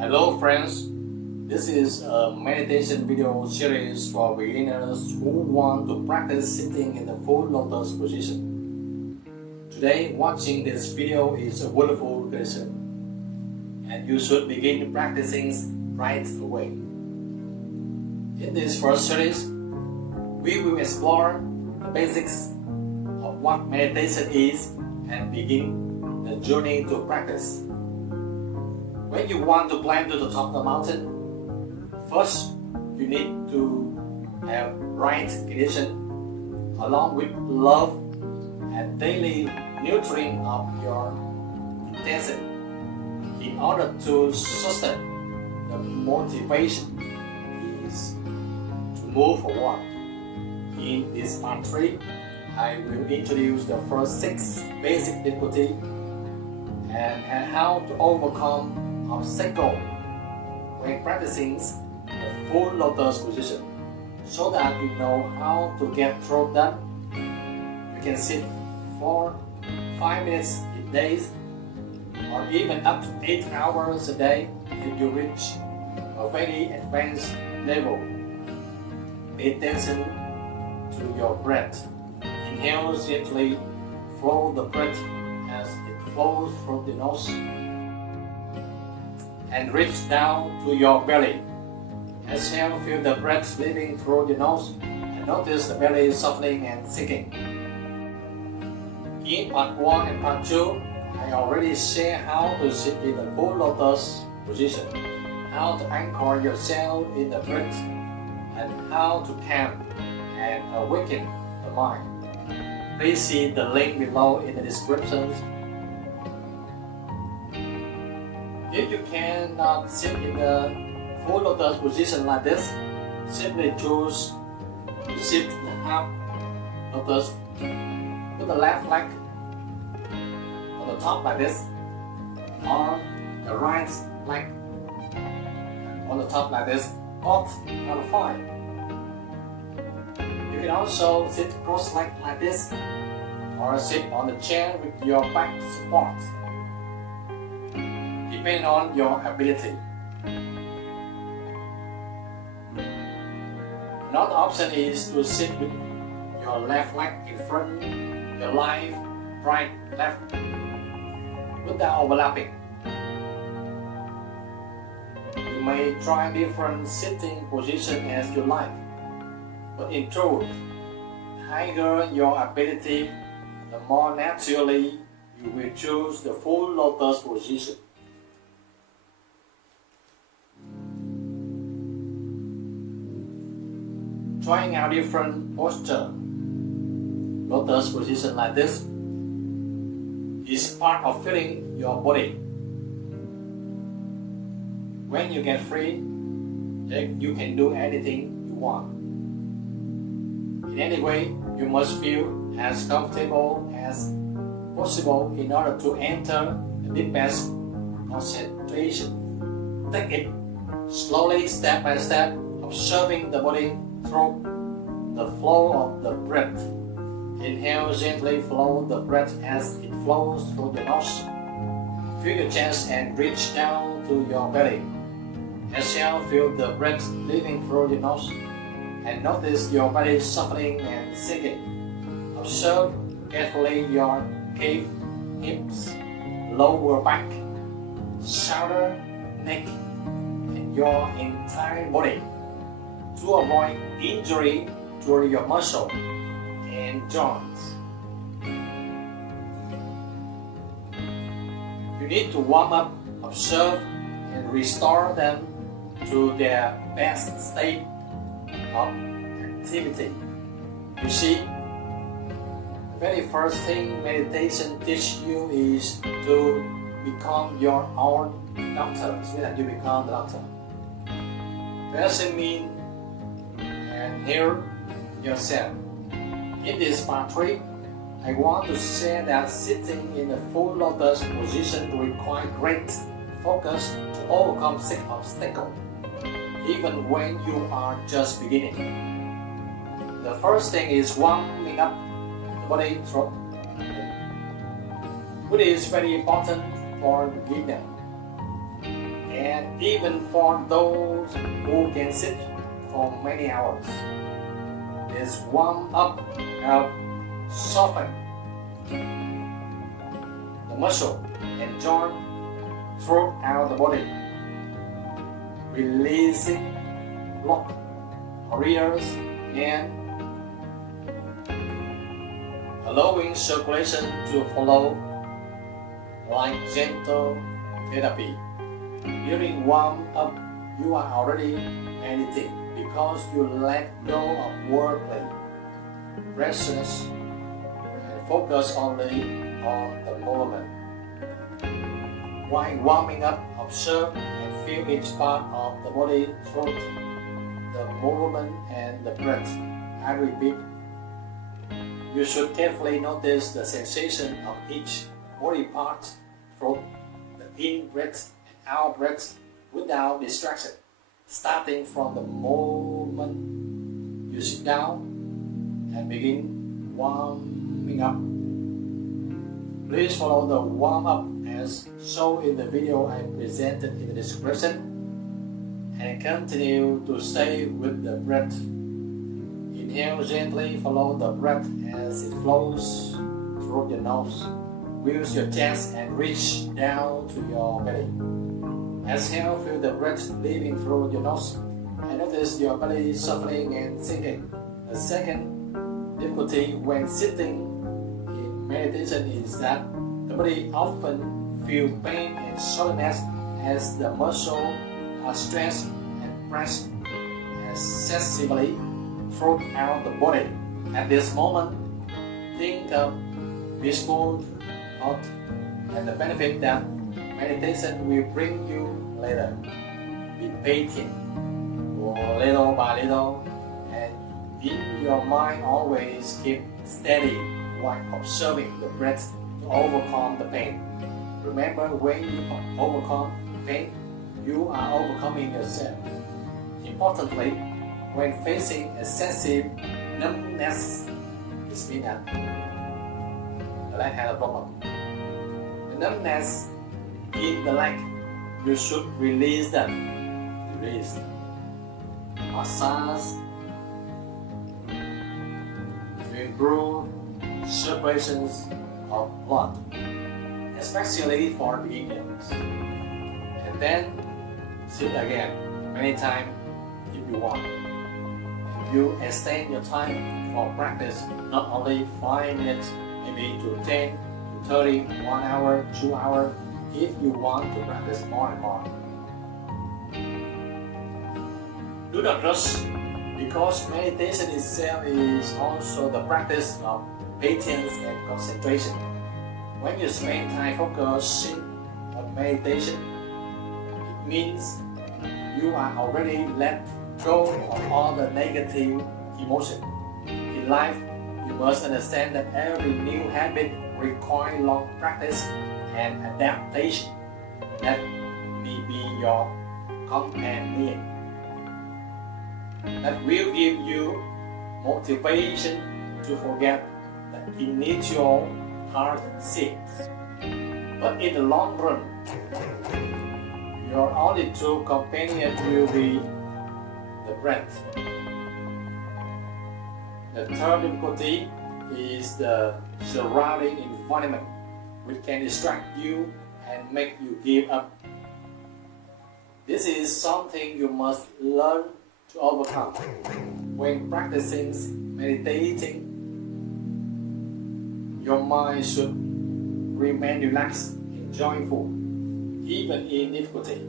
Hello friends, this is a meditation video series for beginners who want to practice sitting in the full lotus position. Today, watching this video is a wonderful occasion, and you should begin practicing right away. In this first series, we will explore the basics of what meditation is and begin the journey to practice. When you want to climb to the top of the mountain, first you need to have right condition along with love and daily nurturing of your intention in order to sustain the motivation is to move forward. In this part 3, I will introduce the first 6 basic difficulties and how to overcome obstacle when practicing the full lotus position, so that you know how to get through them. You can sit for 5 minutes a day or even up to 8 hours a day if you reach a very advanced level. Pay attention to your breath. Inhale gently, flow the breath as it flows from the nose, and reach down to your belly. Exhale, feel the breath leaving through the nose and notice the belly softening and sinking. In part 1 and part 2, I already shared how to sit in the full lotus position, how to anchor yourself in the breath, and how to calm and awaken the mind. Please see the link below in the description. If you cannot sit in the full lotus position like this, simply choose to sit in the half lotus with the left leg on the top like this, or the right leg on the top like this. Both are fine. You can also sit cross-legged like this, or sit on the chair with your back support, depending on your ability. Another option is to sit with your left leg in front, your right, left, without overlapping. You may try different sitting positions as you like, but in truth, the higher your ability, the more naturally you will choose the full lotus position. Trying out different posture, lotus position like this, is part of feeling your body. When you get free, you can do anything you want. In any way, you must feel as comfortable as possible in order to enter the deepest concentration. Take it slowly, step by step, observing the body through the flow of the breath. Inhale gently, flow the breath as it flows through the nose. Feel your chest and reach down to your belly. Exhale, feel the breath leaving through the nose and notice your body softening and sinking. Observe carefully your calf, hips, lower back, shoulder, neck, and your entire body, to avoid injury to your muscle and joints. You need to warm up, observe, and restore them to their best state of activity. You see, the very first thing meditation teaches you is to become your own doctor. It means that you become the doctor. Doesn't mean and heal yourself. In this part 3, I want to say that sitting in the full lotus position requires great focus to overcome obstacles, even when you are just beginning. The first thing is warming up the body through, which is very important for beginners. And and even for those who can sit for many hours. This warm-up helps soften the muscle and joint throughout the body, releasing blocked areas and allowing circulation to flow like gentle therapy. During warm-up, you are already meditating because you let go of wordplay, restlessness, and focus only on the movement. While warming up, observe and feel each part of the body through the movement and the breath. I repeat, you should carefully notice the sensation of each body part through the in-breath and out-breath without distraction, starting from the moment you sit down and begin warming up. Please follow the warm-up as shown in the video I presented in the description and continue to stay with the breath. Inhale gently, follow the breath as it flows through your nose. Use your chest and reach down to your belly. Exhale, feel the breath leaving through your nose and notice your belly softening and sinking. The second difficulty when sitting in meditation is that the body often feels pain and soreness as the muscles are stressed and pressed excessively throughout the body. At this moment, think of peaceful thought and the benefit that meditation will bring you later. Be patient, go little by little, and in your mind always keep steady while observing the breath to overcome the pain. Remember, when you overcome pain, you are overcoming yourself. Importantly, when facing excessive numbness, this means that the leg has a problem. The numbness in the leg, you should release them. Release. Massage to improve circulations of blood, especially for beginners. And then sit again many times if you want. You extend your time for practice, not only 5 minutes, maybe to 10 to 30, 1 hour, 2 hours, if you want to practice more and more. Do not rush, because meditation itself is also the practice of patience and concentration. When you spend time focusing on meditation, it means you are already let go of all the negative emotion. In life, you must understand that every new habit requires long practice and adaptation. That may be your companion. That will give you motivation to forget the initial hardship. But in the long run, your only true companion will be the breath. The third difficulty is the surrounding environment, which can distract you and make you give up. This is something you must learn to overcome. When practicing meditating, your mind should remain relaxed and joyful. Even in difficulty,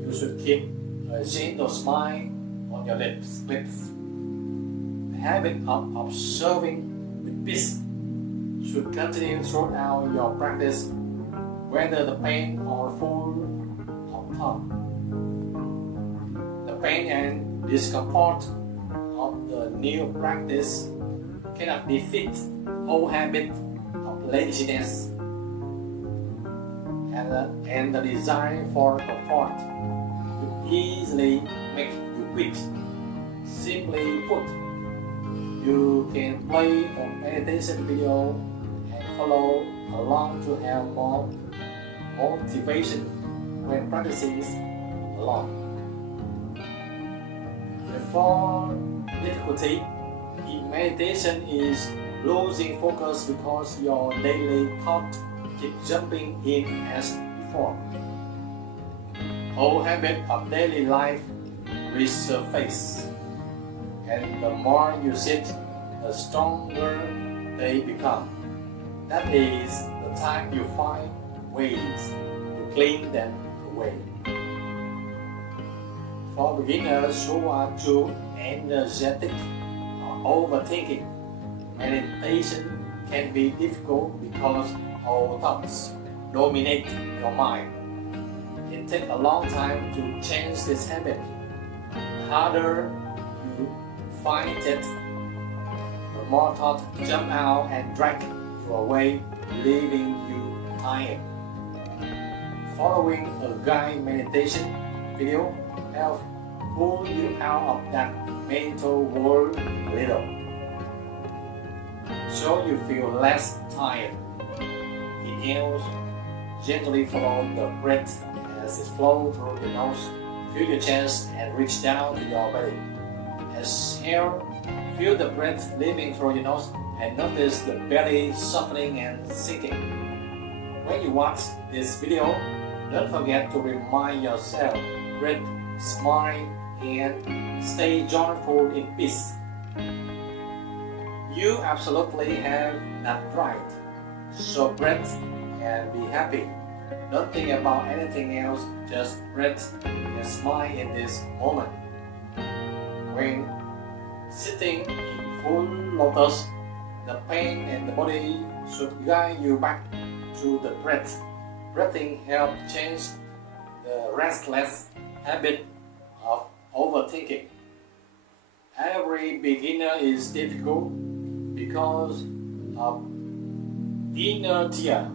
you should keep a gentle smile on your lips. The habit of observing with peace should continue throughout your practice, whether the pain or full of thought. The pain and discomfort of the new practice cannot defeat old habit of laziness and the desire for comfort will easily make you quit. Simply put, you can play a meditation video and follow along to have more motivation when practicing alone. The fourth difficulty in meditation is losing focus because your daily thoughts keep jumping in as before. Old habits of daily life resurface, and the more you sit, the stronger they become. That is the time you find ways to clean them away. For beginners who are too energetic or overthinking, meditation can be difficult because our thoughts dominate your mind. It takes a long time to change this habit. The harder you find it, the more thoughts jump out and drag you away, leaving you tired. Following a guided meditation video helps pull you out of that mental world a little, so you feel less tired. Inhale, gently follow the breath as it flows through the nose. Feel your chest and reach down to your belly. Exhale, feel the breath leaving through your nose and notice the belly softening and sinking. When you watch this video, don't forget to remind yourself, breathe, smile, and stay joyful in peace. You absolutely have that right. So breathe and be happy. Don't think about anything else, just breathe and smile in this moment. When sitting in full lotus, the pain in the body should guide you back to the breath. Breathing helps change the restless habit of overthinking. Every beginner is difficult because of inertia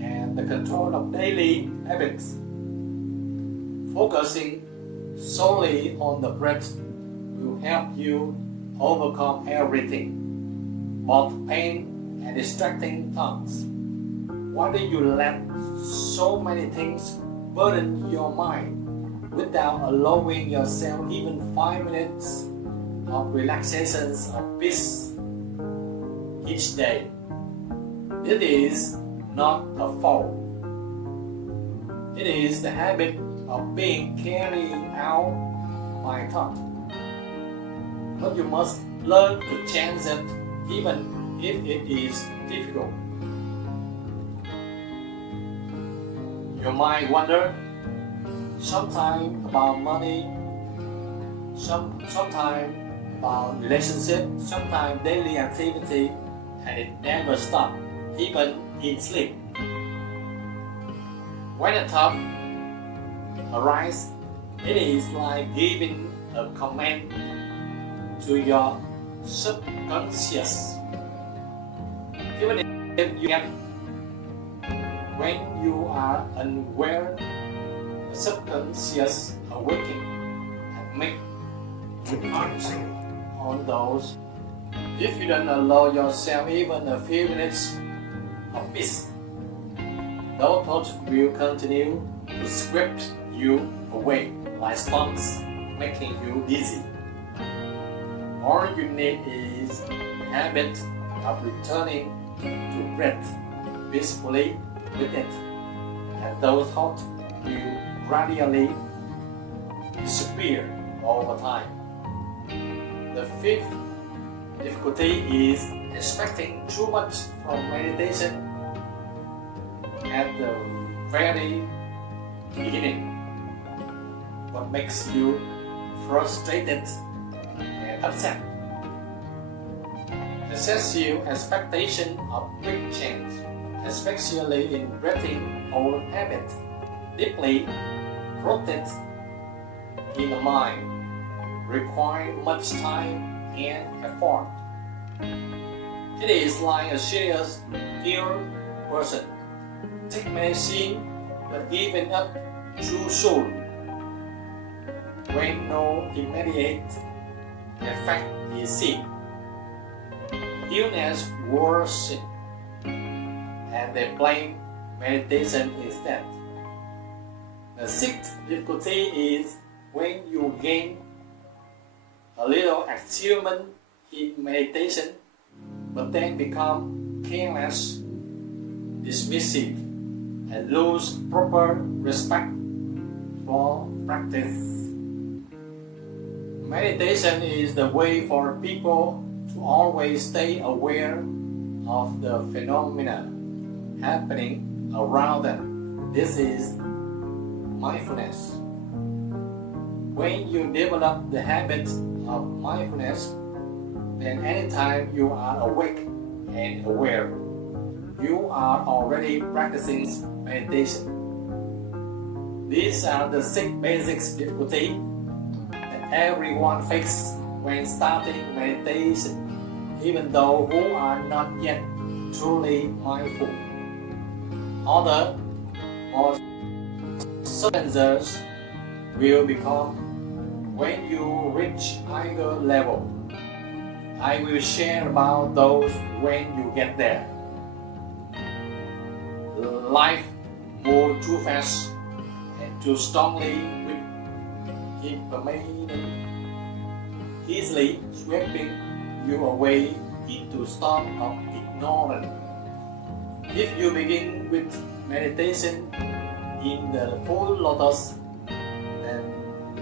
and the control of daily habits. Focusing solely on the breath will help you overcome everything, both pain and distracting thoughts. Why do you let so many things burden your mind without allowing yourself even 5 minutes of relaxations of peace each day? It is not a fault. It is the habit of being carried out by thought. But you must learn to change it even if it is difficult. You might wonder, sometimes about money, sometimes about relationship, sometimes daily activity, and it never stops, even in sleep. When a thought arises, it is like giving a command to your subconscious. Even if you get when you are unaware, the subconscious awaken and make action on those. If you don't allow yourself even a few minutes of peace, those thoughts will continue to sweep you away like storms, making you dizzy. All you need is the habit of returning to breath peacefully with it, and those thoughts will gradually disappear over time. The fifth difficulty is expecting too much from meditation at the very beginning. What makes you frustrated and upset? Excessive expectation of quick change, especially in breathing or habit, deeply rooted in the mind, require much time and effort. It is like a serious, ill person take medicine but giving up too soon. When no immediate effect is seen, illness worsens, and they blame meditation instead. The sixth difficulty is when you gain a little achievement in meditation, but then become careless, dismissive, and lose proper respect for practice. Meditation is the way for people to always stay aware of the phenomena happening around them. This is mindfulness. When you develop the habit of mindfulness, then anytime you are awake and aware, you are already practicing meditation. These are the 6 basic difficulties that everyone faces when starting meditation, even those who are not yet truly mindful. Other more challenges will become when you reach higher level. I will share about those when you get there. Life moves too fast and too strongly with impermanence, easily sweeping you away into storm of ignorance. If you begin with meditation in the full lotus, then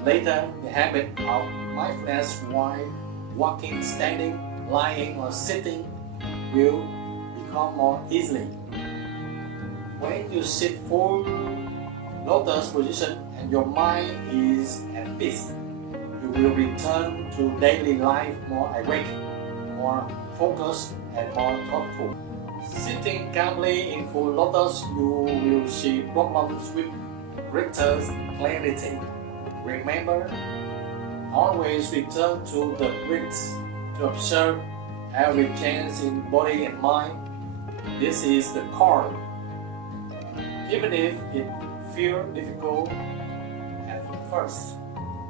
later the habit of mindfulness while walking, standing, lying or sitting will become more easily. When you sit full lotus position and your mind is at peace, you will return to daily life more awake, more focused and more thoughtful. Sitting calmly in full lotus, you will see problems with greater clarity. Remember, always return to the breath to observe every change in body and mind. This is the core. Even if it feels difficult at first,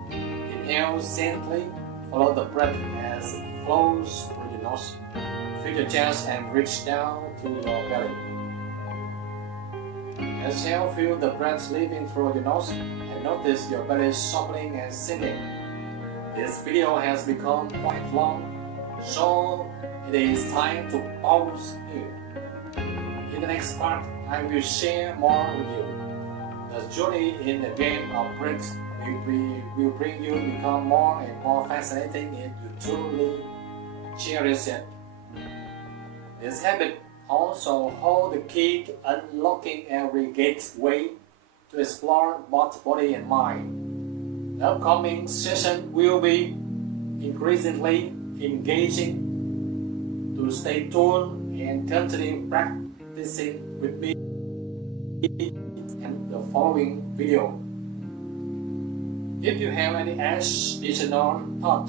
inhale gently, follow the breath as it flows through your nose. Fill your chest and reach down to your belly. Exhale, feel the breath leaving through your nose and notice your belly softening and sinking. This video has become quite long, so it is time to pause here. In the next part, I will share more with you. The journey in the game of breath will bring you to become more and more fascinating if you truly cherish it. This habit also holds the key to unlocking every gateway to explore both body and mind. The upcoming session will be increasingly engaging. To stay tuned and continue practicing with me in the following video. If you have any additional thought,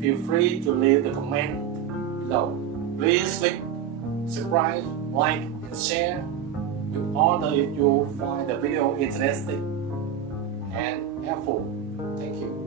feel free to leave the comment below. Please click subscribe, like, and share with others if you find the video interesting and helpful. Thank you.